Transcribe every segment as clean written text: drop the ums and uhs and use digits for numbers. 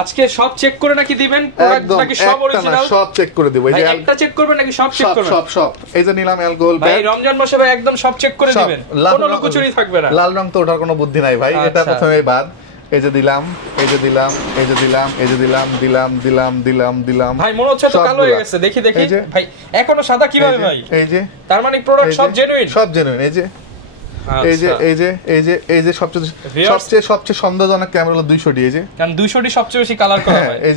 আজকে সব চেক করে নাকি দিবেন প্রোডাক্ট নাকি সব অরিজিনাল? সব চেক করে দেব। এই যে একটা চেক করবেন নাকি সব চেক করবেন? সব এই যে নিলাম অ্যালকোহল প্যাক। ভাই রমজান মাসে ভাই একদম সব চেক করে দিবেন, কোনো লুকোচুরি থাকবে না। লাল রং তো ওঠার কোনো বুদ্ধি নাই ভাই, এটা প্রথমেই বাদ। এই যে দিলাম, এই যে দিলাম, এই যে দিলাম, এই যে দিলাম, দিলাম। ভাই মনে হচ্ছে তো কালো হয়ে গেছে, দেখি ভাই এখনো সাদা কিভাবে ভাই? এই যে তার মানে প্রোডাক্ট সব জেনুইন, এই যে এই যে সবচেয়ে সন্দেহজনক ক্যামেরা হলো 200 ডি। এই যে কারণ 200 ডি সবচেয়ে বেশি কালার করা হয়। এই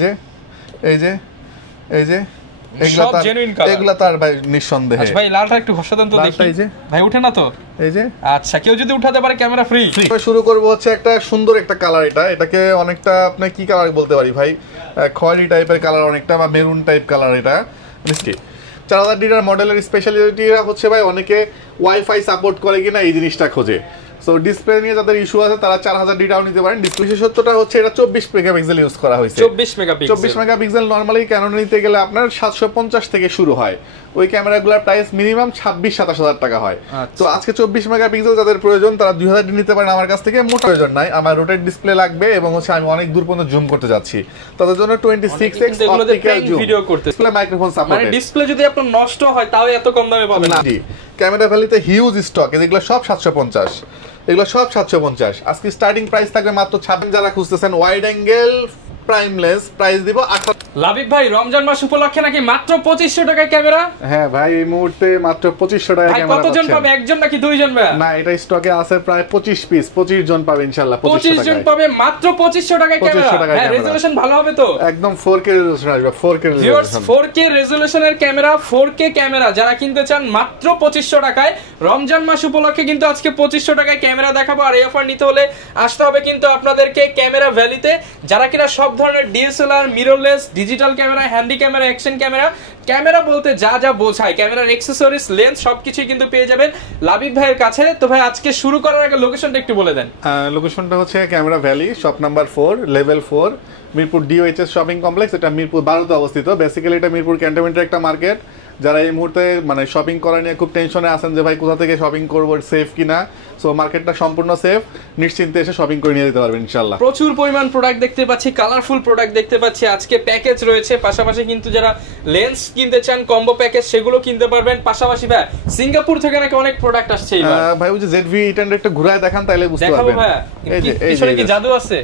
যে এগুলা তার ভাই নিঃসন্দেহে। আচ্ছা ভাই লালটা একটু ঘষা দেন তো দেখি। এই যে ভাই উঠে না তো? এই যে আচ্ছা, কেউ যদি উঠাতে পারে ক্যামেরা ফ্রি। শুরু করব হচ্ছে একটা সুন্দর একটা কালার। এটাকে অনেকটা আপনি কি কালার বলতে পারি ভাই, খয়েরি টাইপের কালার অনেকটা, বা মেরুন টাইপ কালার। এটা 4000 ডিটার মডেলের স্পেশালিটিরা হচ্ছে ভাই অনেকে ওয়াইফাই সাপোর্ট করে কিনা এই জিনিসটা খোঁজে। সো ডিসপ্লে নিয়ে যাদের ইস্যু আছে তারা 4000 ডিটাও নিতে পারেন। ডিসপ্লে বিশেষত্বটা হচ্ছে এটা 24 মেগাপিক্সেল ইউজ করা হয়েছে। 24 মেগাপিক্সেল নরমালি ক্যানন নিতে গেলে আপনার 750 থেকে শুরু হয়। ওই ক্যামেরাগুলোর প্রাইস মিনিমাম 26-27 হাজার টাকা হয়। তো আজকে 24 মেগাপিক্সেল যাদের প্রয়োজন তারা 2000 ডি নিতে পারেন আমার কাছ থেকে। মোট প্রয়োজন নাই, আমার রোটেট ডিসপ্লে লাগবে এবং হচ্ছে আমি অনেক দূর পর্যন্ত জুম করতে যাচ্ছি, তাদের জন্য 26x অপটিক্যাল জুম ভিডিও করতে ডিসপ্লে মাইক্রোফোন সাপোর্ট। মানে ডিসপ্লে যদি আপনার নষ্ট হয় তাও এত কম দামে পাবেন না। ক্যামেরা ভ্যালিতে হিউজ স্টক, এগুলো সব 750, এগুলো সব 750। আজকে স্টার্টিং প্রাইস থাকবে মাত্র 26। যারা খুঁজতেছেন ওয়াইড অ্যাঙ্গেল প্রাইমলেস, প্রাইস দিব 8। লাবিব ভাই রমজান মাস উপলক্ষে নাকি মাত্র 2500 টাকায় ক্যামেরা? হ্যাঁ ভাই এই মুহূর্তে মাত্র 2500 টাকায় ক্যামেরা। কতজন পাবে, একজন নাকি দুইজন ভাই? না, এটা স্টকে আছে প্রায় 25 পিস, 25 জন পাবে ইনশাআল্লাহ। 25 জন পাবে মাত্র 2500 টাকায় ক্যামেরা। হ্যাঁ, রেজোলিউশন ভালো হবে তো? একদম 4K রেজোলিউশন আসবে, 4K resolution. 4K রেজোলিউশনের camera, 4K camera যারা কিনতে চান মাত্র 2500 টাকায়। রমজান মাস উপলক্ষে কিন্তু আজকে 2500 টাকায় ক্যামেরা দেখাবো। আর এই অফার নিতে হলে আসতে হবে কিন্তু আপনাদেরকে ক্যামেরা ভ্যালিতে। যারা কিনা সব ধরনের DSLR, mirrorless, digital camera, handy camera, action camera, camera বলতে যা যা বোঝায়, ক্যামেরার অ্যাকসেসরিজ, লেন্স সবকিছুই কিন্তু পেয়ে যাবেন লাবিব ভাইয়ের কাছে। তো ভাই আজকে শুরু করার আগে লোকেশনটা একটু বলে দেন। লোকেশনটা হচ্ছে camera valley, shop number 4, level 4, Mirpur DOHS shopping complex. এটা মিরপুর 12তে অবস্থিত। বেসিক্যালি এটা মিরপুর ক্যান্টনমেন্টের একটা মার্কেট। যারা এই মুহূর্তে মানে শপিং করা নিয়ে খুব টেনশনে আছেন যে ভাই কোথা থেকে শপিং করবো, সেফ কিনা, সো মার্কেটটা সম্পূর্ণ সেফ, নিশ্চিন্তে এসে শপিং করে নিয়ে যেতে পারবেন ইনশাআল্লাহ। প্রচুর পরিমাণ প্রোডাক্ট দেখতে পাচ্ছি, কালারফুল প্রোডাক্ট দেখতে পাচ্ছি। আজকে প্যাকেজ রয়েছে, পাশাপাশি কিন্তু যারা লেন্স কিনতে চান কম্বো প্যাকেজ সেগুলো কিনতে পারবেন। পাশাপাশি ভাই সিঙ্গাপুর থেকে নাকি অনেক প্রোডাক্ট আসছে এবার। ভাই ওই যে ZV-800 একটা ঘুরায় দেখান তাহলে বুঝতে পারবেন। দেখাবো ভাই, পিছনে কি জাদু আছে?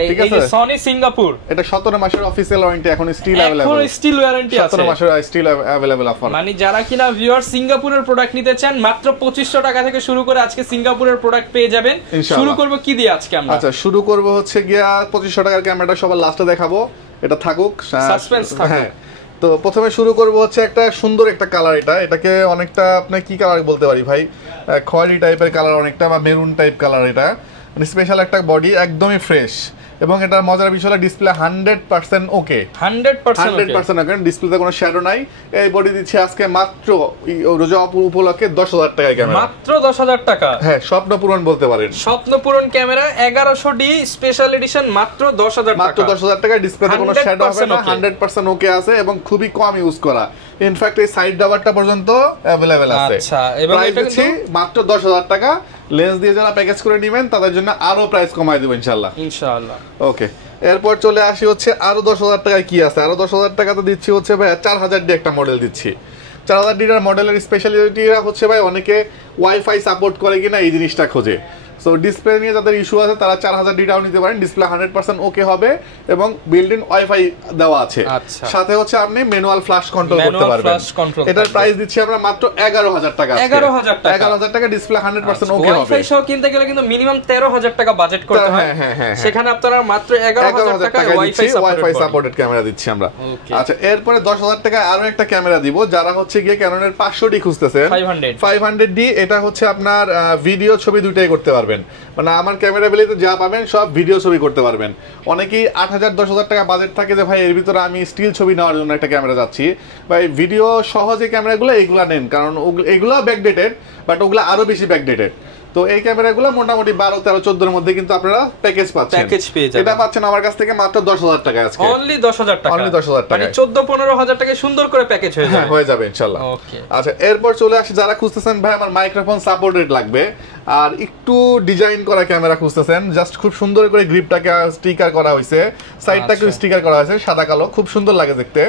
এই যে সনি সিঙ্গাপুর, এটা 17 মাসের অফিশিয়াল ওয়ারেন্টি, এখন স্টিল अवेलेबल, এখন স্টিল ওয়ারেন্টি আছে, 17 মাসের স্টিল अवेलेबल অফার। মানে যারা কিনা ভিউয়ার সিঙ্গাপুরের প্রোডাক্ট নিতে চান মাত্র 2500 টাকা থেকে শুরু করে আজকে সিঙ্গাপুরের প্রোডাক্ট পেয়ে যাবেন। শুরু করব কি দিয়ে আজকে আমরা? আচ্ছা শুরু করব হচ্ছে গিয়া 2500 টাকার ক্যামেরাটা সবার লাস্টে দেখাবো, এটা থাকুক, সাসপেন্স থাকুক। তো প্রথমে শুরু করব হচ্ছে একটা সুন্দর একটা কালার। এটাকে অনেকটা আপনি কি কালার বলতে পারি ভাই, খয়েরি টাইপের কালার অনেকটা, বা মেরুন টাইপ কালার। এটা মানে স্পেশাল একটা বডি, একদমই ফ্রেশ। এবং এটার মজার বিষয় হলো ডিসপ্লে 100% ওকে, 100% ওকে, ডিসপ্লেতে কোনো শ্যাডো নাই। এই বডি দিচ্ছে আজকে মাত্র রোজা উপলক্ষে 10000 টাকায় ক্যামেরা, মাত্র 10000 টাকা। হ্যাঁ, স্বপ্ন পূরণ বলতে পারেন, স্বপ্ন পূরণ ক্যামেরা 1100 ডি স্পেশাল এডিশন মাত্র 10000 টাকা। মাত্র 10000 টাকায় ডিসপ্লেতে কোনো শ্যাডো হবে না, 100% ওকে আছে এবং খুবই কম ইউজ করা। ইনফ্যাক্ট এই সাইড ডাবারটা পর্যন্ত अवेलेबल আছে। আচ্ছা, এবং এটা কিন্তু মাত্র 10000 টাকা। লেন্স দিয়ে যারা প্যাকেজ করে নেবেন তাদের জন্য আরো প্রাইস কমাই দেব ইনশাআল্লাহ। ওকে, এরপর চলে আসি হচ্ছে আরো 10000 টাকায় কি আছে। আরো 10000 টাকাতে দিচ্ছি হচ্ছে ভাই 4000 ডি একটা মডেল দিচ্ছি। 4000 ডিটার মডেলের স্পেশালিটিরা হচ্ছে ভাই অনেকে ওয়াইফাই সাপোর্ট করে কিনা এই জিনিসটা খোঁজে। সো ডিসপ্লে নিয়ে যাদের ইস্যু আছে তারা 4000 ডিটাও নিতে পারেন। ডিসপ্লে 100% ওকে হবে এবং বিল্ট ইন ওয়াইফাই দেওয়া আছে। সাথে হচ্ছে আপনি ম্যানুয়াল ফ্ল্যাশ কন্ট্রোল করতে পারবেন। এটার প্রাইস দিচ্ছি আমরা মাত্র 11000 টাকা। 11000 টাকা, ডিসপ্লে 100% ওকে হবে। ওয়াইফাই সহ কিনতে গেলে কিন্তু মিনিমাম 13000 টাকা বাজেট করতে হয়। হ্যাঁ, সেখানে আপনারা মাত্র 11000 টাকা ওয়াইফাই সাপোর্টেড ক্যামেরা দিচ্ছি আমরা। আচ্ছা, এরপরে 10000 টাকায় আরো একটা ক্যামেরা দিব। যারা হচ্ছে গিয়ে ক্যাননের 500 ডি খুঁজতেছেন, 500 ডি, এটা হচ্ছে আপনার ভিডিও ছবি দুইটাই করতে পারবেন। মানে আমার ক্যামেরা ভ্যালিতে যা পাবেন সব ভিডিও ছবি করতে পারবেন। অনেকেই 8000-10000 টাকা বাজেট থাকে যে ভাই এর ভিতরে আমি স্টিল ছবি নেওয়ার জন্য একটা ক্যামেরা যাচ্ছি, ভাই ভিডিও সহজে ক্যামেরাগুলো এগুলা নেন, কারণ এগুলো ব্যাকডেটেড, বাট ওগুলো আরো বেশি ব্যাকডেটেড। তো এই ক্যামেরাগুলো মোটামুটি 12, 13, 14 এর মধ্যে কিন্তু আপনারা প্যাকেজ পাচ্ছেন। এটা পাচ্ছেন আমার কাছ থেকে মাত্র 10000 টাকা আজকে। অনলি 10000 টাকা, অনলি 10000 টাকা, মানে 14-15 টাকায় সুন্দর করে প্যাকেজ হয়ে যাবে। হয়ে যাবে ইনশাআল্লাহ। আচ্ছা, এরপর চলে আসি যারা খুঁজতেছেন ভাই আমার মাইক্রোফোন সাপোর্টেড লাগবে। আর একটু ডিজাইন করা ক্যামেরা খুঁজতেছেন, জাস্ট খুব সুন্দর করে গ্রিপটাকে স্টিকার করা হয়েছে, সাইডটাকে স্টিকার করা হয়েছে সাদা কালো, খুব সুন্দর লাগে দেখতে।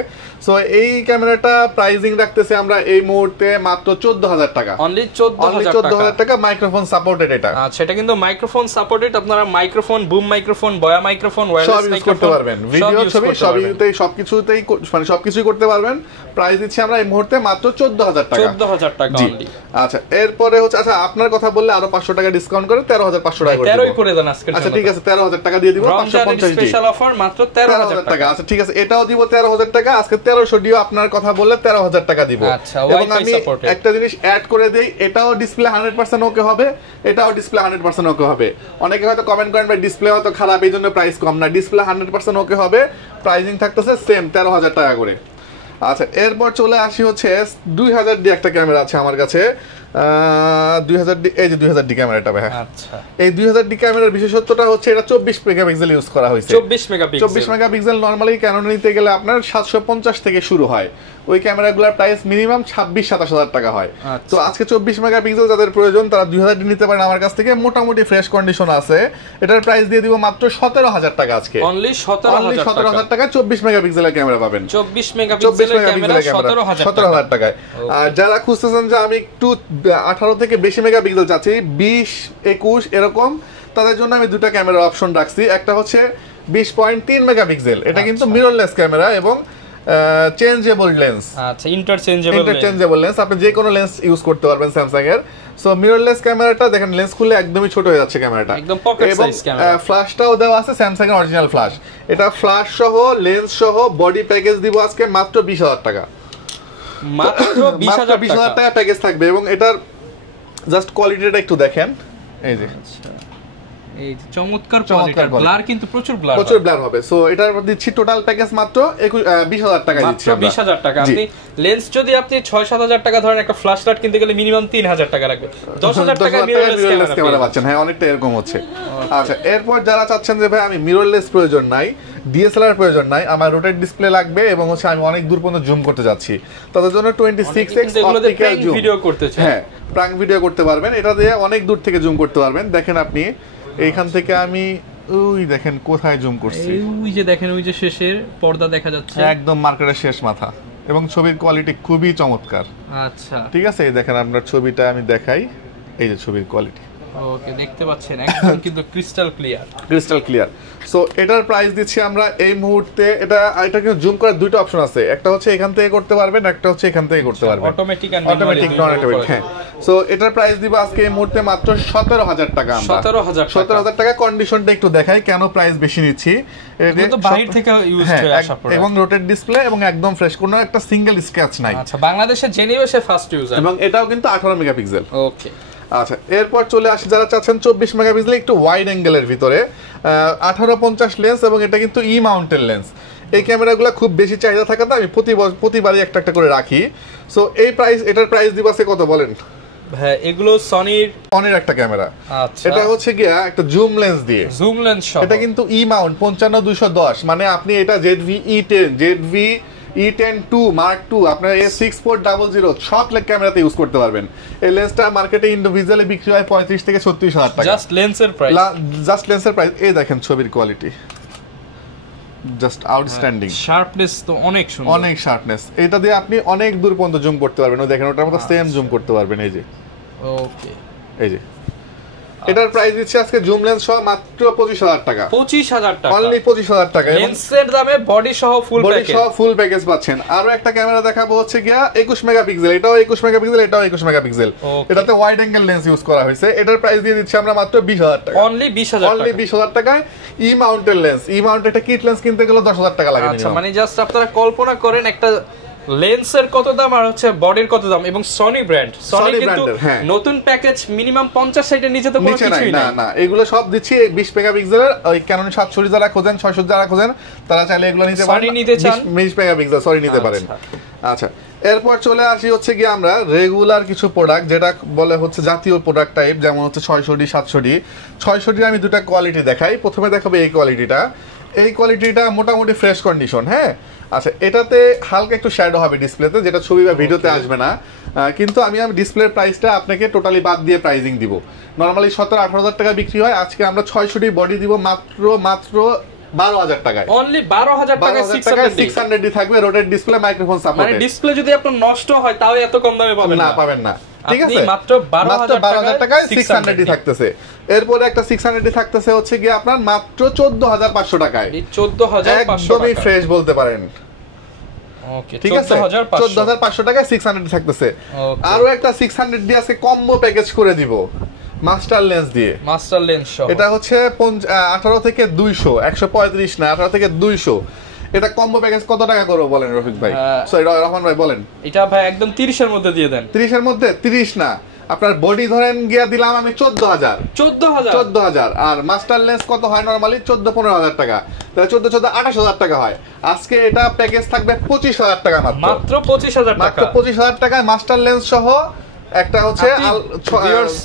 সো এই ক্যামেরাটা প্রাইসিং রাখতেছে আমরা এই মুহূর্তে মাত্র 14,000 টাকা, অনলি 14,000 টাকা। মাইক্রোফোন সাপোর্টেড এটা। আচ্ছা, এটা কিন্তু মাইক্রোফোন সাপোর্টেড, আপনারা মাইক্রোফোন, বুম মাইক্রোফোন, বয়া মাইক্রোফোন, ওয়্যারলেস মাইক্রোফোন করতে পারবেন, ভিডিও ছবি সবইতেই সবকিছুতেই মানে সবকিছুই করতে পারবেন। প্রাইস দিচ্ছি আমরা এই মুহূর্তে মাত্র 14,000 টাকা, 14,000 টাকা অনলি। আচ্ছা, এরপরে হচ্ছে, আচ্ছা আপনার কথা বললে আরো 500 টাকা ডিসকাউন্ট করে 13,500 টাকা করে 13 করে দেন আজকে। আচ্ছা ঠিক আছে, 13,000 টাকা দিয়ে দিব, 550 স্পেশাল অফার মাত্র 13,000 টাকা। আচ্ছা ঠিক আছে, এটাও দিব 13,000 টাকা, আজকে 1300 দিও, আপনার কথা বললে 13,000 টাকা দিব। আচ্ছা, এবং আমি একটা জিনিস অ্যাড করে দেই, এটাও ডিসপ্লে 100% ওকে হবে, এটাও ডিসপ্লে 100% ওকে হবে। অনেকে হয়তো কমেন্ট করেন ভাই ডিসপ্লে হয়তো খারাপ এই জন্য প্রাইস কম, না, ডিসপ্লে 100% ওকে হবে, প্রাইসিং থাকতেছে সেম 13,000 টাকা করে। আচ্ছা, এরপর চলে আসি হচ্ছে 2000 ডি একটা ক্যামেরা আছে আমার কাছে, 2000 ডি, এই যে 2000 ডি ক্যামেরাটা ভাই। আচ্ছা, এই 2000 ডি ক্যামেরার বিশেষত্বটা হচ্ছে এটা 24 মেগাপিক্সেল ইউজ করা হয়েছে। 24 মেগাপিক্সেল নরমালি ক্যানন নিতে গেলে আপনার 750 থেকে শুরু হয়, ওই ক্যামেরাগুলোর প্রাইস মিনিমাম 26-27 হাজার টাকা হয়। তো আজকে 24 মেগাপিক্সেল যাদের প্রয়োজন তারা 2000 ডি নিতে পারেন আমার কাছ থেকে, মোটামুটি ফ্রেশ কন্ডিশন আছে। এটার প্রাইস দিয়ে দিব মাত্র 17,000 টাকা আজকে, অনলি 17,000 টাকা 24 মেগাপিক্সেলের ক্যামেরা পাবেন, 24 মেগাপিক্সেলের ক্যামেরা 17,000 টাকায়। আর যারা খুঁজতেছেন যে আমি একটু 18 থেকে বেশি মেগাপিক্সেল চাচ্ছি, 20, 21 এরকম, তাদের জন্য আমি দুটো ক্যামেরার অপশন রাখছি। একটা হচ্ছে 20.3 মেগাপিক্সেল, এটা কিন্তু মিররলেস ক্যামেরা এবং চেঞ্জেবল লেন্স। আচ্ছা, ইন্টারচেঞ্জেবল লেন্স, আপনি যে কোনো লেন্স ইউজ করতে পারবেন স্যামসাং এর। সো মিররলেস ক্যামেরাটা দেখেন, লেন্স খুললে একদমই ছোট হয়ে যাচ্ছে ক্যামেরাটা, একদম পকেট সাইজ ক্যামেরা। ফ্ল্যাশটাও দেওয়া আছে স্যামসাং এর অরিজিনাল ফ্ল্যাশ, এটা ফ্ল্যাশ সহ লেন্স সহ বডি প্যাকেজ দিব আজকে মাত্র 20,000 টাকা, মাত্র 20,000 টাকা প্যাকেজ থাকবে। এবং এটার জাস্ট কোয়ালিটিটা একটু দেখেন, এই যে এই যে চমৎকার কোয়ালিটি, ব্লার কিন্তু প্রচুর ব্লার হবে। সো এটার দিচ্ছি টোটাল প্যাকেজ মাত্র 20,000 টাকা দিচ্ছি আমরা, 20,000 টাকা। আপনি লেন্স যদি আপনি 6-7,000 টাকা ধরেন, একটা ফ্ল্যাশ লাইট কিনতে গেলে মিনিমাম 3,000 টাকা লাগবে, 10,000 টাকা মিররলেস ক্যামেরা পাচ্ছেন। হ্যাঁ, অনেকটা এরকম হচ্ছে। আচ্ছা, এরপর যারা চাচ্ছেন যে ভাই আমি মিররলেস প্রয়োজন নাই, ডিএসএলআর প্রয়োজন নাই, আমার রোটেট ডিসপ্লে লাগবে এবং হচ্ছে আমি অনেক দূর পর্যন্ত জুম করতে যাচ্ছি, তাদের জন্য 26x অপটিক্যাল জুম ভিডিও করতে চাই, হ্যাঁ প্রাঙ্ক ভিডিও করতে পারবেন, এটা দিয়ে অনেক দূর থেকে জুম করতে পারবেন। দেখেন আপনি এইখান থেকে আমি ওই দেখেন কোথায় জুম করছি, ওই যে দেখেন, ওই যে শেষের পর্দা দেখা যাচ্ছে, একদম মার্কেটের শেষ মাথা, এবং ছবির কোয়ালিটি খুবই চমৎকার। আচ্ছা ঠিক আছে, এই দেখেন আপনার ছবিটা আমি দেখাই, এই যে ছবির কোয়ালিটি, ওকে দেখতে পাচ্ছেন একদম কিন্তু ক্রিস্টাল ক্লিয়ার। সো এটার প্রাইস দিচ্ছি আমরা এই মুহূর্তে, এটা কিন্তু জুম করার দুটো অপশন আছে, একটা হচ্ছে এখান থেকে করতে পারবেন, একটা হচ্ছে এখান থেকে করতে পারবেন, অটোমেটিক নন অটোমেটিক। হ্যাঁ, সো এটার প্রাইস দিব আজকে এই মুহূর্তে মাত্র 17,000 টাকা, আমরা 17,000 টাকা। কন্ডিশনটা একটু দেখাই কেন প্রাইস বেশি নিচ্ছি, এটা বাইরে থেকে ইউজ হয়ে আসা পড়ে, এবং রোটেট ডিসপ্লে এবং একদম ফ্রেশ, কোনো একটা সিঙ্গেল স্ক্র্যাচ নাই। আচ্ছা, বাংলাদেশে জেনেও সে ফার্স্ট ইউজার, এবং এটাও কিন্তু 18 মেগাপিক্সেল। ওকে, আচ্ছা, এরপর চলে আসি যারা চাচ্ছেন 24 মেগাপিক্সেল একটু ওয়াইড অ্যাঙ্গেলের ভিতরে, 1850 লেন্স, এবং এটা কিন্তু ই মাউন্টেড লেন্স। এই ক্যামেরাগুলো খুব বেশি চাহিদা থাকাতে আমি প্রতিবারই একটা একটা করে রাখি। সো এই প্রাইস, এটার প্রাইস দিব আছে কত বলেন? হ্যাঁ, এগুলো সনির একটা ক্যামেরা। আচ্ছা, এটা হচ্ছে গিয়া একটা জুম লেন্স দিয়ে, জুম লেন্স সহ, এটা কিন্তু ই মাউন্ট 55-210, মানে আপনি এটা ZV-E10 2 Mark II আপনার A6400 সব ক্যামেরাতে ইউজ করতে পারবেন। এই লেন্সটা মার্কেটে ইন্ডিভিজুয়ালি বিক্রি হয় 35 থেকে 36 হাজার টাকা, জাস্ট লেন্সের প্রাইস। এই দেখেন ছবির কোয়ালিটি, জাস্ট আউটস্ট্যান্ডিং, শার্পনেস তো অনেক সুন্দর, অনেক শার্পনেস। এটা দিয়ে আপনি অনেক দূর পর্যন্ত জুম করতে পারবেন, ও দেখেন ওটার মতো সেম জুম করতে পারবেন। এই যে ওকে, এই যে এটার প্রাইস দিচ্ছে আজকে জুম লেন্স সহ মাত্র 25,000 টাকা, 25,000 টাকা, অনলি 25,000 টাকা। লেন্সের দামে বডি সহ ফুল প্যাকেজ পাচ্ছেন। আরো একটা ক্যামেরা দেখাবো হচ্ছে গিয়া 21 মেগাপিক্সেল, এটাও 21 মেগাপিক্সেল, এটাও 21 মেগাপিক্সেল, এটাতে ওয়াইড অ্যাঙ্গেল লেন্স ইউজ করা হয়েছে। এটার প্রাইস দিয়ে দিচ্ছি আমরা মাত্র 20,000 টাকা, অনলি 20,000 টাকায়। ই মাউন্টেড লেন্স, একটা কিট লেন্স কিনতে গেলে 10,000 টাকা লাগে। আচ্ছা, মানে জাস্ট আপনারা কল্পনা করেন একটা লেন্সের কত দাম আর হচ্ছে বডির কত দাম। এবং সনি কিন্তু নতুন প্যাকেজ মিনিমাম 50-60 এর নিচে তো কোনো কিছুই নাই। না, এগুলো সব দিচ্ছি 20 মেগাপিক্সেলের। ওই Canon 700 যারা খোঁজেন, 600 যারা খোঁজেন, তারা চাইলে এগুলো নিতে পারেন। 20 মেগাপিক্সেল সরি নিতে পারেন। আচ্ছা, এরপর চলে আসি হচ্ছে কি আমরা রেগুলার কিছু প্রোডাক্ট, যেটা বলে হচ্ছে জাতীয় প্রোডাক্ট টাইপ, যেমন হচ্ছে 600D 700D। 600D আমি দুটো কোয়ালিটি দেখাই। প্রথমে দেখাবো এই কোয়ালিটিটা। এই কোয়ালিটিটা মোটামুটি ফ্রেশ কন্ডিশন। হ্যাঁ, আচ্ছা, এটাতে হালকা একটু শ্যাডো হবে ডিসপ্লেতে, যেটা ছবি বা ভিডিওতে আসবে না। কিন্তু আমি ডিসপ্লের প্রাইসটা আপনাকে টোটালি বাদ দিয়ে প্রাইজিং দিব। নর্মালি 17-18,000 টাকা বিক্রি হয়, আজকে আমরা 600 বডি দিব মাত্র 12,000 টাকায়। অনলি 12,000 টাকায় 600 থাকবে, রোটেট ডিসপ্লে, মাইক্রোফোন সাপোর্ট। মানে ডিসপ্লে যদি আপনার নষ্ট হয় তাও এত কম দামে পাবেন না, পাবেন না। ঠিক আছে, মাত্র 12,000 টাকায় 600 থাকতেছে। এরপরে একটা 600 থাকতেছে হচ্ছে গিয়ে আপনার মাত্র 14,500 টাকায়। 14,500 একদমই ফ্রেশ বলতে পারেন। ওকে, ঠিক আছে, 14,500 টাকায় 600 থাকতেছে। আরো একটা 600 দিয়ে আজকে কম্বো প্যাকেজ করে দিব মাস্টার লেন্স দিয়ে। মাস্টার লেন্স সহ এটা হচ্ছে 18 থেকে 200, 135 না, 18 থেকে 200। এটা কম্বো প্যাকেজ কত টাকা করব বলেন রফিক ভাই? সরি রহমান ভাই বলেন। এটা ভাই একদম 30 এর মধ্যে দিয়ে দেন। 30 এর মধ্যে? 30 না, আপনার বডি ধরেন গিয়া দিলাম আমি 14,000। আর মাস্টার লেন্স কত হয় নরমালি? 14-15,000 টাকা। তাহলে 14-14-28,000 টাকা হয়। আজকে এটা প্যাকেজ থাকবে 25,000 টাকা মাত্র 25,000 টাকা। 25,000 টাকায় মাস্টার লেন্স সহ একটা হচ্ছে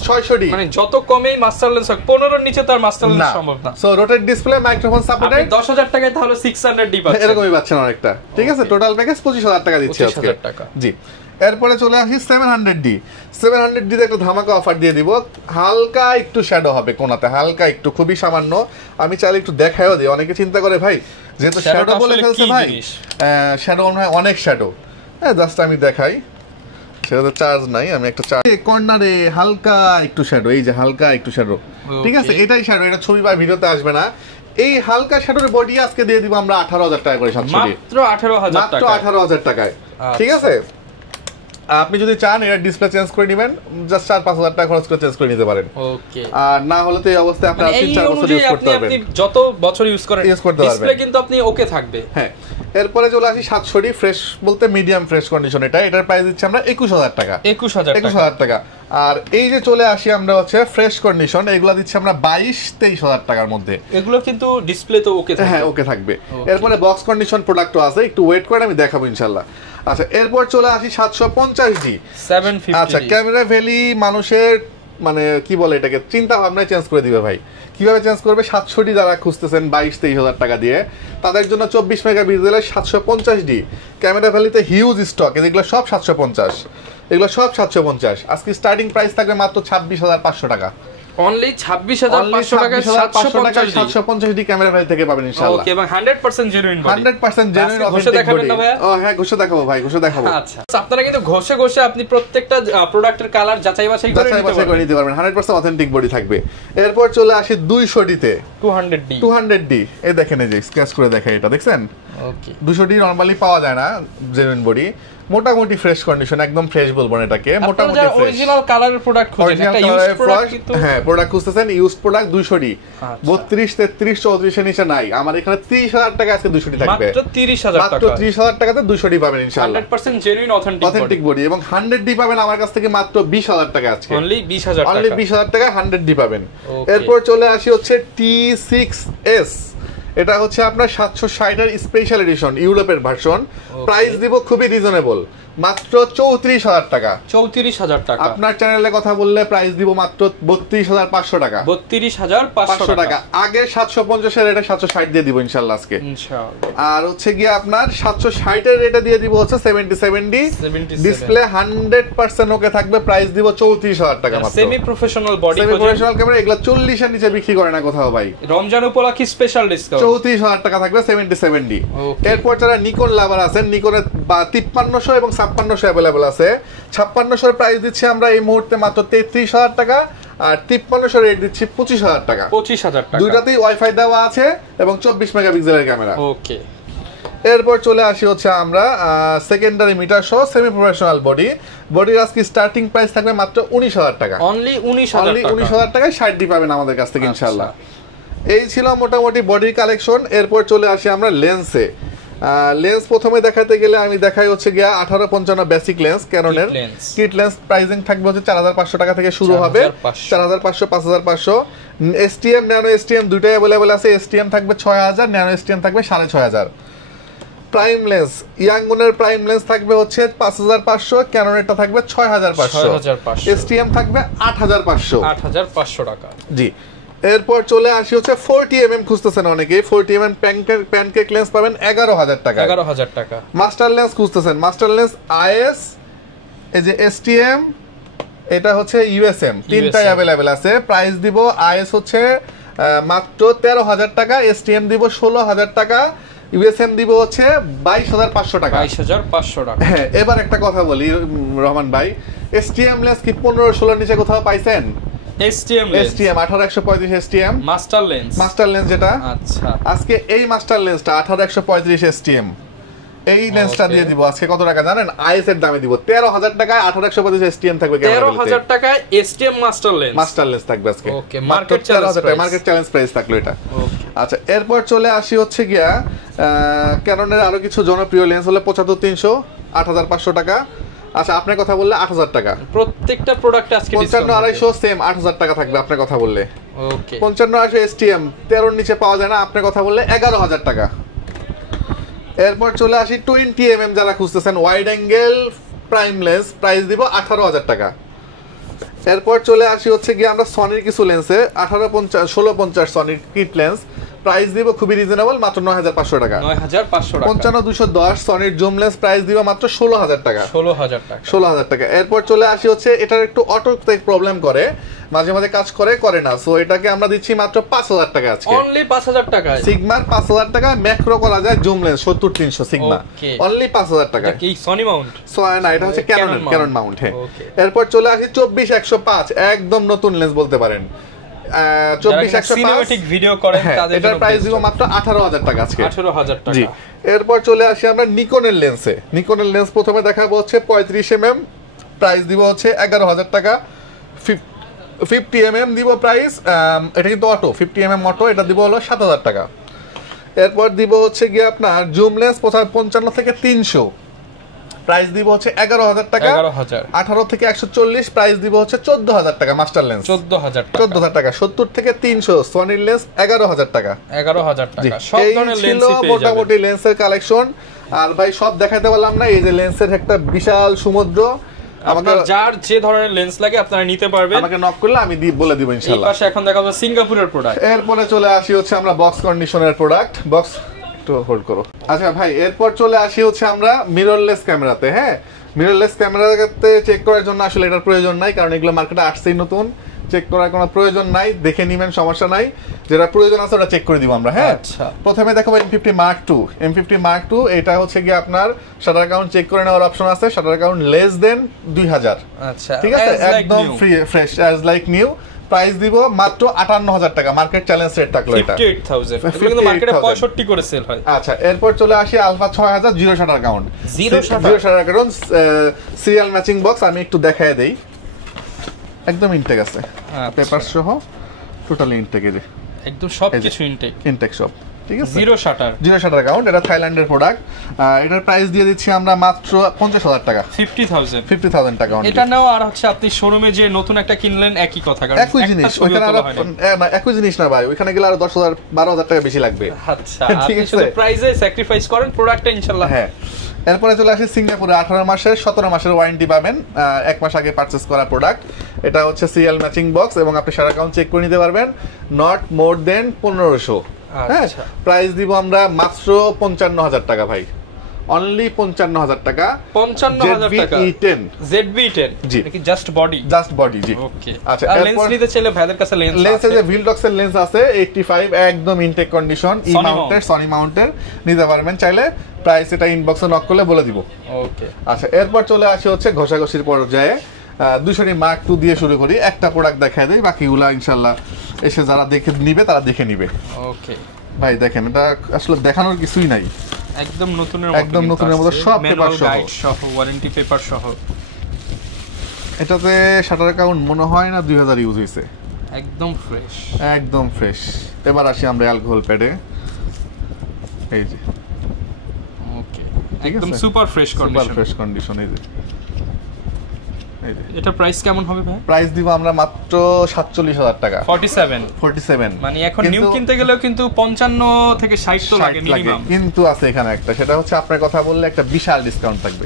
600 মানে যত কমেই মাস্টার লেন্স হোক, 15 এর নিচে তার মাস্টার লেন্স সম্ভব না। So rotate display, microphone supported. 10,000 টাকায় তাহলে 600 ডি পাচ্ছেন, এরকমই পাচ্ছেন অনেকটা। ঠিক আছে, টোটাল প্যাকেজ 25,000 টাকা দিচ্ছি আজকে। জি, এরপরে চলে আসি 700D। 700D তে একটা ধামাকা অফার দিয়ে দিব। হালকা একটু শ্যাডো হবে কোনাতে, হালকা একটু, খুবই সামান্য। আমি চাইলে একটু দেখাইও দিই, অনেকে চিন্তা করে ভাই যেহেতু শ্যাডো বলে ফেলছে ভাই, শ্যাডো হয় অনেক শ্যাডো। হ্যাঁ, জাস্ট আমি দেখাই, সেটা চার্জ নাই, আমি একটা চার্জ কর্নারে হালকা একটু শ্যাডো, এই যে হালকা একটু শ্যাডো। ঠিক আছে, এটাই শ্যাডো, এটা ছবি বা ভিডিওতে আসবে না। এই হালকা শ্যাডোর বডি আজকে দিয়ে দিব আমরা 18,000 টাকা করে, 700 মাত্র 18,000 টাকায়। ঠিক আছে, আপনি যদি চান এটা ডিসপ্লে চেঞ্জ করে নেবেন, জাস্ট 4-5,000 টাকা খরচ করে চেঞ্জ করে নিতে পারেন। ওকে, আর না হলে তো এই অবস্থায় আপনি 3-4 বছর ইউজ করতে পারবেন। আপনি যত বছর ইউজ করেন ডিসপ্লে কিন্তু আপনি ওকে থাকবে। হ্যাঁ, এরপরে চলে আসি 700D ফ্রেশ বলতে মিডিয়াম ফ্রেশ কন্ডিশন। এটার প্রাইস দিচ্ছি আমরা 21,000 টাকা। 21,000 টাকা। আর এই যে চলে আসি আমরা হচ্ছে ফ্রেশ কন্ডিশন, এগুলো দিচ্ছি আমরা 22-23,000 টাকার মধ্যে। এগুলো কিন্তু ডিসপ্লে তো ওকে থাকবে। হ্যাঁ, ওকে থাকবে। এরপরে বক্স কন্ডিশন প্রোডাক্টও আছে, একটু ওয়েট করে আমি দেখাবো ইনশাআল্লাহ। আচ্ছা, এরপর চলে আসি 750D 750। আচ্ছা, ক্যামেরা ভ্যালি মানুষের মানে কি বলে এটাকে চিন্তা ভাবনায় চেঞ্জ করে দিবে ভাই। কিভাবে চেঞ্জ করবে? 700D যারা খুঁজতেছেন 22-23,000 টাকা দিয়ে, তাদের জন্য 24 মেগাপিক্সেলের 750D ক্যামেরা ভ্যালিতে হিউজ স্টক। এগুলো সব 750, এগুলো সব 750। আজকে স্টার্টিং প্রাইস থাকবে মাত্র 26,500 টাকা। অনলি 26,500 টাকায় 750D ক্যামেরা ভ্যালি থেকে পাবেন ইনশাআল্লাহ। ওকে, এবং 100% genuine body, 100% genuine authentic body. হ্যাঁ, ঘষে দেখাবো ভাই, ঘষে দেখাবো। আচ্ছা, আপনারা কিন্তু ঘষে আপনি প্রত্যেকটা প্রোডাক্টের কালার যাচাই বাছাই করে নিতে পারবেন। 100% অথেন্টিক বডি থাকবে। এরপর চলে আসি 200D তে 200D। এই দেখেন, এই যে স্ক্র্যাচ করে দেখা, এটা দেখছেন? ওকে, 200D নরমালি পাওয়া যায় না জেনুইন বডি। মোটামুটি ফ্রেশ কন্ডিশন, একদম ফ্রেশ বলবো না এটাকে, মোটামুটি ফ্রেশ। অরিজিনাল কালারের প্রোডাক্ট খুঁজছেন, একটা ইউজড প্রোডাক্ট কিন্তু। হ্যাঁ, প্রোডাক্ট খুঁজতেছেন ইউজড প্রোডাক্ট 200D। 32, 33, 34 এর নিচে নাই। আমার এখানে 30,000 টাকা আজকে 200D থাকবে। মাত্র 30,000 টাকা। মাত্র 30,000 টাকাতে 200D পাবেন ইনশাআল্লাহ। 100% জেনুইন অথেন্টিক বডি। এবং 100D পাবেন আমার কাছ থেকে মাত্র 20,000 টাকা আজকে। অনলি 20,000 টাকা। অনলি 20,000 টাকা 100D পাবেন। এরপর চলে আসি হচ্ছে T6s। এটা হচ্ছে আপনার 760 এর স্পেশাল এডিশন, ইউরোপের ভার্সন। প্রাইস দিব খুবই রিজনেবল, মাত্র 34,000 টাকা। 34,000 টাকা। আপনার চ্যানেলে কথা বললে প্রাইস দিব মাত্র 32,500 টাকা। 32,500 টাকা। আগে 750 এর এটা 760 দিয়ে দিব ইনশাআল্লাহ আজকে ইনশাআল্লাহ। আর হচ্ছে গিয়ে আপনার 760 এর এটা দিয়ে দিব হচ্ছে 77D ডিসপ্লে 100% ওকে থাকবে। প্রাইস দিব 34,000 টাকা মাত্র। Semi professional body, semi professional camera, এগুলা 40 এর নিচে বিক্রি করে না কোথাও ভাই। রমজান উপলক্ষে স্পেশাল ডিসকাউন্ট 34,000 টাকা থাকবে 77D। এরপর যারা নিকন লাভার আছেন, নিকনের 5300 এবং 5600 अवेलेबल আছে। 5600 এর প্রাইস দিচ্ছি আমরা এই মুহূর্তে মাত্র 33,000 টাকা, আর 5300 রেট দিচ্ছি 25,000 টাকা। 25,000 টাকা। দুইটাতেই ওয়াইফাই দেওয়া আছে এবং 24 মেগাপিক্সেলের ক্যামেরা। ওকে, এরপর চলে আসি হচ্ছে আমরা সেকেন্ডারি মিটার সহ সেমি প্রফেশনাল বডি। বডির আজকে স্টার্টিং প্রাইস থাকবে মাত্র 19,000 টাকা। অনলি 19,000 টাকায় 60D পাবেন আমাদের কাছ থেকে ইনশাআল্লাহ। এই ছিল মোটামুটি বডির কালেকশন। এরপর চলে আসি আমরা লেন্সে। লেন্স প্রথমে দেখাতে গেলে আমি দেখাই হচ্ছে গিয়া 1855 বেসিক লেন্স ক্যাননের কিট লেন্স। প্রাইসিং থাকবে হচ্ছে 4,500 টাকা থেকে শুরু হবে, 4,500, 5,500। এসটিএম, ন্যানো এসটিএম দুইটাই अवेलेबल আছে। এসটিএম থাকবে 6,000, ন্যানো এসটিএম থাকবে 6,500। প্রাইম লেন্স ইয়াংগুনের প্রাইম লেন্স থাকবে হচ্ছে 5,500, ক্যাননেরটা থাকবে 6,500, এসটিএম থাকবে 8,500 টাকা। জি, এরপর চলে আসি হচ্ছে 40mm খুঁজতেছেন অনেকে। 40mm প্যানকেক লেন্স পাবেন 11,000 টাকা। 11,000 টাকা। মাস্টার লেন্স খুঁজতেছেন, মাস্টার লেন্স IS এই যে STM, এটা হচ্ছে USM, তিনটাই अवेलेबल আছে। প্রাইস দিব IS হচ্ছে মাত্র 13,000 টাকা, STM দিব 16,000 টাকা, USM দিব হচ্ছে 22,500 টাকা। 22,500 টাকা। হ্যাঁ, এবার একটা কথা বলি রহমান ভাই, STM লেন্স কি 15-16 নিচে কোথাও পাইছেন? STM 18-135 STM মাস্টার লেন্স যেটা, আচ্ছা আজকে এই মাস্টার লেন্সটা 18-135 STM, এই লেন্সটা দিয়ে দিব আজকে কত টাকা জানেন? IS এর দামে দিব 13,000 টাকায় 18-135 STM থাকবে। 13,000 টাকায় STM মাস্টার লেন্স থাকবে আজকে। ওকে, মার্কেট চ্যালেঞ্জ প্রাইস থাকলো এটা। আচ্ছা, এরপর চলে আসি হচ্ছে গিয়া ক্যাননের আরো কিছু জনপ্রিয় লেন্স হলো 75-300, 8,500 টাকা। আচ্ছা, আপনার কথা বললে 8,000 টাকা। প্রত্যেকটা প্রোডাক্টে আজকে 55-250 সেম 8,000 টাকা থাকবে আপনার কথা বললে। ওকে, 55-250 STM 13 নিচে পাওয়া যায় না, আপনার কথা বললে 11,000 টাকা। এরপর চলে আসি 20mm যারা খুঁজতেছেন wide angle prime lens, price দিব 18,000 টাকা। এরপর চলে আসি হচ্ছে গিয়ে আমরা সনির কিছু লেন্সে 1650 সনির কিট লেন্স, প্রাইস দিব খুবই রিজনেবল, মাত্র 9,500 টাকা। 9,500 টাকা। 55-210 সনির জুম লেন্স, প্রাইস দিব মাত্র 16,000 টাকা। 16,000 টাকা। এরপর চলে আসি হচ্ছে এটার একটু অটো প্রবলেম করে, মাঝে মাঝে কাজ করে না, সো এটাকে আমরা দিচ্ছি মাত্র 5,000 টাকা আজকে। অনলি 5,000 টাকা। সিগমার 5,000 টাকা, ম্যাক্রো করা যায় জুম লেন্স 70-300 সিগমা, অনলি 5,000 টাকা। এটা কি সনি মাউন্ট? না, এটা হচ্ছে ক্যানন মাউন্ট। হ্যাঁ, এরপর চলে আসি 24-105, একদম নতুন লেন্স বলতে পারেন। 24-105 সিনেম্যাটিক ভিডিও করেন তাদের জন্য এটার প্রাইস দিব মাত্র 18,000 টাকা আজকে। 18,000 টাকা। জি। এরপর চলে আসি আমরা নিকনের লেন্সে। নিকনের লেন্স প্রথমে দেখাবো হচ্ছে 35mm, প্রাইস দিব হচ্ছে 11,000 টাকা। 50mm দিব প্রাইস, এটা কিন্তু অটো 50mm অটো, এটা দিব হলো 7,000 টাকা। এরপর দিব হচ্ছে গিয়ে আপনার জুম লেন্স 55-300, প্রাইস দিব হচ্ছে 11,000 টাকা। 18-140 প্রাইস দিব হচ্ছে 14,000 টাকা মাস্টার লেন্স। 14,000 টাকা। 70-300 সনির লেন্স 11,000 টাকা। 11,000 টাকা। সব ধরনের লেন্সই পেয়ে যাবেন। মোটামুটি লেন্সের কালেকশন। আর ভাই সব দেখাতে পারলাম না, এই যে লেন্সের একটা বিশাল সমুদ্র, আমাদের যার যে ধরনের লেন্স লাগে আপনারা নিতে পারবেন, আমাকে নক করলে আমি বলে দিব ইনশাআল্লাহ। এই পাশে এখন দেখাবো সিঙ্গাপুরের প্রোডাক্ট। এরপরে চলে আসি হচ্ছে আমরা বক্স কন্ডিশনের প্রোডাক্ট। বক্স একটু হোল্ড করো। আচ্ছা ভাই, এরপর চলে আসি হচ্ছে আমরা মিররলেস ক্যামেরাতে। হ্যাঁ, মিররলেস ক্যামেরাতে চেক করার জন্য আসলে এটার প্রয়োজন নাই, কারণ এগুলো মার্কেটে আসছেই নতুন, চেক করার কোনো প্রয়োজন নাই, দেখে নিবেন, সমস্যা নাই। যেটা প্রয়োজন আছে ওটা চেক করে দিব আমরা। হ্যাঁ, প্রথমে দেখাবো M50 Mark II। M50 Mark II এটা হচ্ছে কি আপনার শাটার কাউন্ট চেক করে নেওয়ার অপশন আছে, শাটার কাউন্ট লেস দেন 2000। আচ্ছা, ঠিক আছে, একদম fresh as like new. Price দিব মাত্র 58,000 টাকা, মার্কেট চ্যালেঞ্জ রেট থাকলো এটা 58,000, কিন্তু মার্কেটে 65 করে সেল হয়। আচ্ছা, এরপর চলে আসি alpha 6000 zero shutter count. Zero shutter count serial matching box, আমি একটু দেখায় দেই, একদম ইনটেক আছে, পেপার সহ টোটালি ইনটেক, এই যে একদম সবকিছু ইনটেক সব, ঠিক আছে। জিরো শাটার কাউন্ট, এটা থাইল্যান্ডের প্রোডাক্ট। এটার প্রাইস দিয়ে দিচ্ছি আমরা মাত্র 50,000 টাকা। 50,000 টাকা। এটা নাও, আর হচ্ছে আপনি শোরুমে যে নতুন একটা কিনলেন একই কথা, কারণ একই জিনিস ওখানে আর একই জিনিস না ভাই, ওখানে গেলে আর 10,000 12,000 টাকা বেশি লাগবে। আচ্ছা, আপনি শুধু প্রাইসে স্যাক্রিফাইস করেন, প্রোডাক্টটা ইনশাআল্লাহ। হ্যাঁ, এরপরে চলে আসি সিঙ্গাপুরে 18 মাসের 17 মাসের ওয়ারেন্টি পাবেন, 1 মাস আগে পারচেজ করা প্রোডাক্ট। এটা হচ্ছে সিরিয়াল ম্যাচিং বক্স, এবং আপনি শাটার কাউন্ট চেক করে নিতে পারবেন, নট মোর দেন 1500। হ্যাঁ, প্রাইস দিব আমরা মাত্র 55,000 টাকা ভাই, অনলি 55,000 টাকা। 55,000 টাকা। ZV-10 জি, কি জাস্ট বডি? জি, ওকে। আচ্ছা, লেন্স নিতে চাইলে ভাইদের কাছে লেন্স আছে, যে ভিলডক্সের লেন্স আছে 85, একদম ইনটেক কন্ডিশন, ই মাউন্টেড, সনি মাউন্টেড, নিতে পারবেন চাইলে। প্রাইস এটা ইনবক্সে নক করলে বলে দিব। ওকে। আচ্ছা, এরপর চলে আসি হচ্ছে ঘষাঘষির পর্যায়ে। 200 Mark II দিয়ে শুরু করি, একটা প্রোডাক্ট দেখায় দেই, বাকিগুলা ইনশাআল্লাহ এসে যারা দেখে নিবে তারা দেখে নিবে। ওকে ভাই, দেখেন এটা আসলে দেখানোর কিছুই নাই, একদম নতুনের মতো, সব পেপার সহ, ওয়ারেন্টি পেপার সহ। এটাতে শাটার কাউন্ট মনে হয় না 2000 ইউজ হইছে, একদম ফ্রেশ। এবার আসি আমরা অ্যালকোহল প্যাডে, এই যে ওকে, একদম সুপার ফ্রেশ কন্ডিশন, এই যে এটা প্রাইস কেমন হবে ভাই? প্রাইস দিব আমরা মাত্র 47,000 টাকা। 47 মানে এখন নিউ কিনতে গেলেও কিন্তু 55 থেকে 60 তো লাগে মিনিমাম। কিন্তু আছে এখানে একটা, সেটা হচ্ছে আপনার কথা বললে একটা বিশাল ডিসকাউন্ট থাকবে।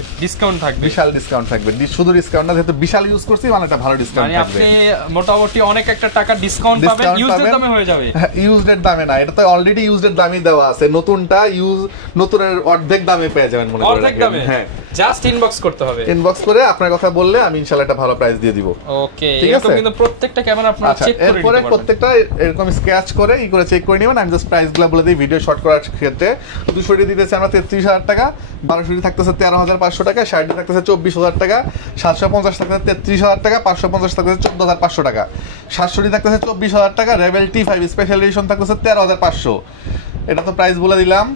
বিশাল ডিসকাউন্ট থাকবে, শুধু ডিসকাউন্ট না, যেহেতু বিশাল ইউজ করছি মানে একটা ভালো ডিসকাউন্ট থাকবে। মানে আপনি মোটামুটি অনেক একটা টাকা ডিসকাউন্ট পাবেন, ইউজড দামে হয়ে যাবে। ইউজড দামে না, এটা তো অলরেডি ইউজড দামই দেওয়া আছে, নতুনের অর্ধেক দামে পেয়ে যাবেন মনে করেন। হ্যাঁ, জাস্ট ইনবক্স করতে হবে, ইনবক্স করে আপনার কথা বললে আমি ইনশাআল্লাহ একটা ভালো প্রাইস দিয়ে দিব। ওকে, এরকম কিন্তু প্রত্যেকটা ক্যামেরা আপনারা চেক করে নিতে পারবেন। এরপরে প্রত্যেকটা এরকম স্ক্র্যাচ করে চেক করে নেবেন। আমি জাস্ট প্রাইসগুলো বলে দিই ভিডিও শর্ট করার ক্ষেত্রে। 200 দিতেছে আমরা 33,000 টাকা, 1200 থাকতেছে 13,500 টাকা, 60 থাকতেছে 24,000 টাকা, 750 থাকতেছে 33,000 টাকা, 550 থাকতেছে 14,500 টাকা, 700 থাকতেছে 24,000 টাকা, রেবেল T5 স্পেশাল এডিশন থাকতেছে 13,500। এটা তো প্রাইস বলে দিলাম।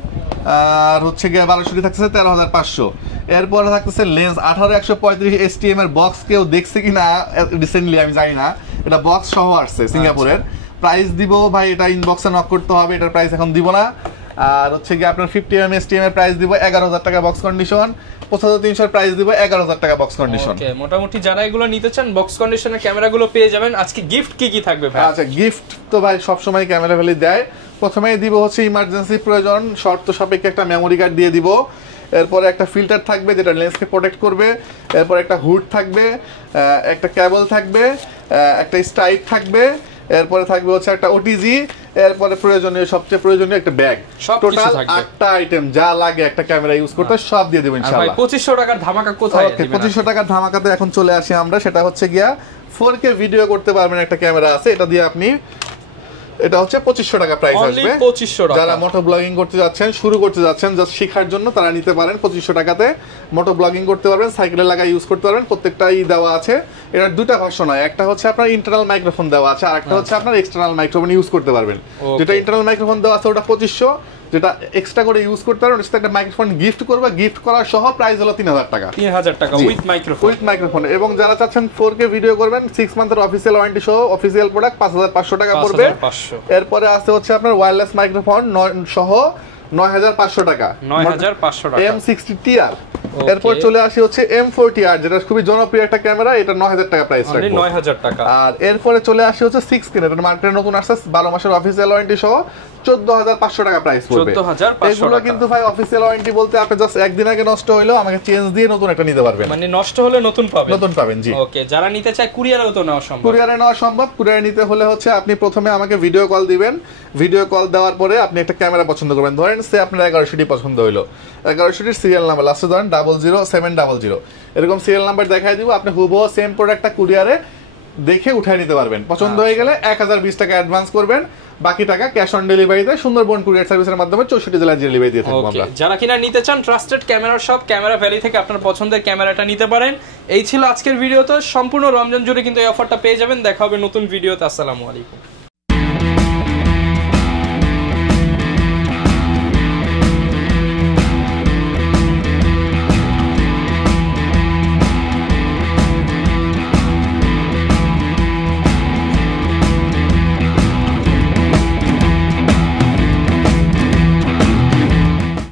আর হচ্ছে গিয়ে 1200 থাকতেছে 13,500। এরপরে থাকতেছে লেন্স 18-135 STM এর বক্স, কেউ দেখছে কিনা রিসেন্টলি আমি জানি না, এটা বক্স সহ আসছে সিঙ্গাপুরের। প্রাইস দিব ভাই, এটা ইনবক্সে নক করতে হবে, এটার প্রাইস এখন দিব না। আর হচ্ছে গিয়ে আপনার 50mm STM এর প্রাইস দিব 11,000 টাকা বক্স কন্ডিশন, 7500 এর প্রাইস দিব 11,000 টাকা বক্স কন্ডিশন। ওকে, মোটামুটি যারা এগুলো নিতে চান বক্স কন্ডিশনের ক্যামেরাগুলো পেয়ে যাবেন। আজকে গিফট কি থাকবে ভাই? আচ্ছা, গিফট তো ভাই সব সময় ক্যামেরা ভ্যালি দেয়। প্রথমেই দিব হচ্ছে ইমার্জেন্সি প্রয়োজন শর্ত সাপেক্ষে একটা মেমোরি কার্ড দিয়ে দিব। এরপরে একটা ফিল্টার থাকবে যেটা লেন্সকে প্রোটেক্ট করবে। এরপর একটা হুড থাকবে, একটা কেবল থাকবে, একটা স্ট্রাইক থাকবে। এরপরে থাকবে হচ্ছে একটা ওটিজি। এরপরে সবচেয়ে প্রয়োজনীয় একটা ব্যাগ। টোটাল 8টা আইটেম যা লাগে একটা ক্যামেরা ইউজ করতে সব দিয়ে দেব ইনশাআল্লাহ। 2500 টাকার ধামাকা কোথায়? ওকে, 2500 টাকার ধামাকাতে এখন চলে আসি আমরা। সেটা হচ্ছে গিয়া 4K ভিডিও করতে পারবেন একটা ক্যামেরা আছে, এটা দিয়ে আপনি, এটা হচ্ছে 2500 টাকা প্রাইস আসবে। যারা মোটো ব্লগিং করতে যাচ্ছেন, শুরু করতে যাচ্ছেন, জাস্ট শেখার জন্য, তারা নিতে পারেন 2500 টাকাতে মোটো ব্লগিং করতে পারবেন, সাইকেলে লাগা ইউজ করতে পারবেন। প্রত্যেকটাই দেওয়া আছে। এটার দুটো ভার্সন হয়, একটা হচ্ছে আপনার ইন্টারনাল মাইক্রোফোন দেওয়া আছে, আর একটা হচ্ছে আপনার এক্সটার্নাল মাইক্রোফোন ইউজ করতে পারবেন। যেটা ইন্টারনাল মাইক্রোফোন দেওয়া আছে ওটা 2500, যেটা এক্সট্রা করে ইউজ করতে পারবেন সেটা একটা মাইক্রোফোন গিফট করবে, গিফট করার সহ প্রাইস হলো 3000 টাকা। 3000 টাকা উইথ মাইক্রোফোন। এবং যারা চাচ্ছেন 4K ভিডিও করবেন 6 মান্থের অফিসিয়াল ওয়ারেন্টি সহ অফিসিয়াল প্রোডাক্ট 5500 টাকা পড়বে। এরপরে আছে হচ্ছে আপনার ওয়্যারলেস মাইক্রোফোন সহ 9500 টাকা, 9500 টাকা M60TR। এরপর চলে আসি হচ্ছে M40R, যেটা খুবই জনপ্রিয় একটা ক্যামেরা, এটা 9000 টাকা প্রাইস রাখবো, 9000 টাকা। আর এরপরে চলে আসি হচ্ছে 6 স্ক্রিন, এটা মার্কেটে নতুন আসছে, 12 মাসের অফিসিয়াল ওয়ারেন্টি সহ 14500 টাকা প্রাইস পড়বে। 14500 এগুলো কিন্তু ভাই অফিসিয়াল ওয়ারেন্টি বলতে আপনি জাস্ট একদিন আগে নষ্ট হইলো আমাকে চেঞ্জ দিয়ে নতুন একটা নিতে পারবেন, মানে নষ্ট হলে নতুন পাবেন। জি, ওকে। যারা নিতে চায় কুরিয়ারেও তো নেওয়া সম্ভব। কুরিয়ারে নিতে হলে হচ্ছে আপনি প্রথমে আমাকে ভিডিও কল দিবেন। ভিডিও কল দেওয়ার পরে আপনি একটা ক্যামেরা পছন্দ করবেন। ধরেন সে আপনার 1100 পছন্দ হইলো, 1100 সিরিয়াল নাম্বার লাস্টে ধরেন 00700, এরকম সিরিয়াল নাম্বার দেখাই দিব। আপনি হুবহু সেম প্রোডাক্টটা কুরিয়ারে দেখে উঠাই নিতে পারবেন। পছন্দ হয়ে গেলে 1020 টাকা অ্যাডভান্স করবেন, বাকি টাকা ক্যাশ অন ডেলিভারিতে সুন্দরবন কুরিয়ার সার্ভিসের মাধ্যমে 64 জেলায় ডেলিভারি দিয়ে থাকবো আমরা। যারা কিনা নিতে চান ট্রাস্টেড ক্যামেরার শপ ক্যামেরা ভ্যালি থেকে আপনার পছন্দের ক্যামেরাটা নিতে পারেন। এই ছিল আজকের ভিডিওতে। সম্পূর্ণ রমজান জুড়ে কিন্তু এই অফারটা পেয়ে যাবেন। দেখা হবে নতুন ভিডিওতে। আসসালামু আলাইকুম।